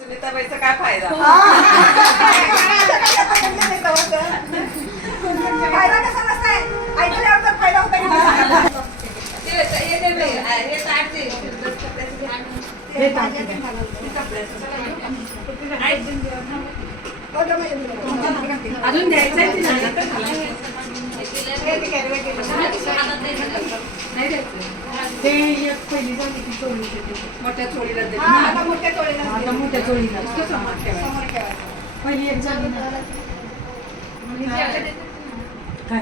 सुनीताबाईचा काय फायदा? फायदा कसा नसताय ऐकल्यावर तर फायदा होता की अजून द्यायचंय ते एक पहिली झाली ती चोळी मोठ्या चोळीला आता मोठ्या चोळीला आता मोठ्या चोळीला समोर ठेवायचं. पहिली एक झाली ना काय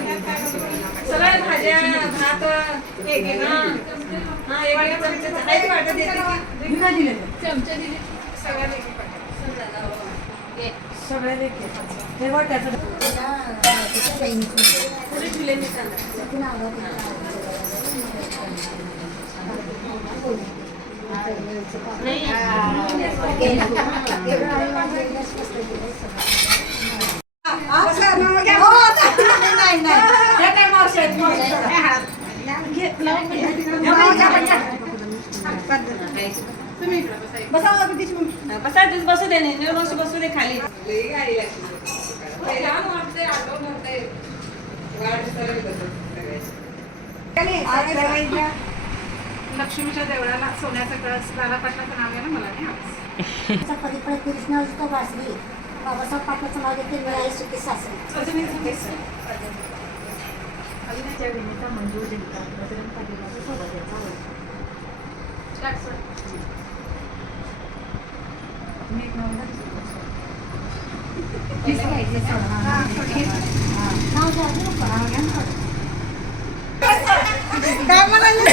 सगळ्या भाज्या भात चमचा दिले सगळ्या देखील ते वाट्याचं बसू दे बसू दे खाली लक्ष्मीच्या देवळाला सोन्याचा कळस लाला पाटलाचं नाव आहे ना मला नाही कृष्ण वाचली बाबासाहेब पाटलाचं नाव घेतले मिळाली सुखी सासरी अभिनेत्या विनीता मंजूर देवता बजरंग पाटीलाचा सोबत याचा काय म्हणाले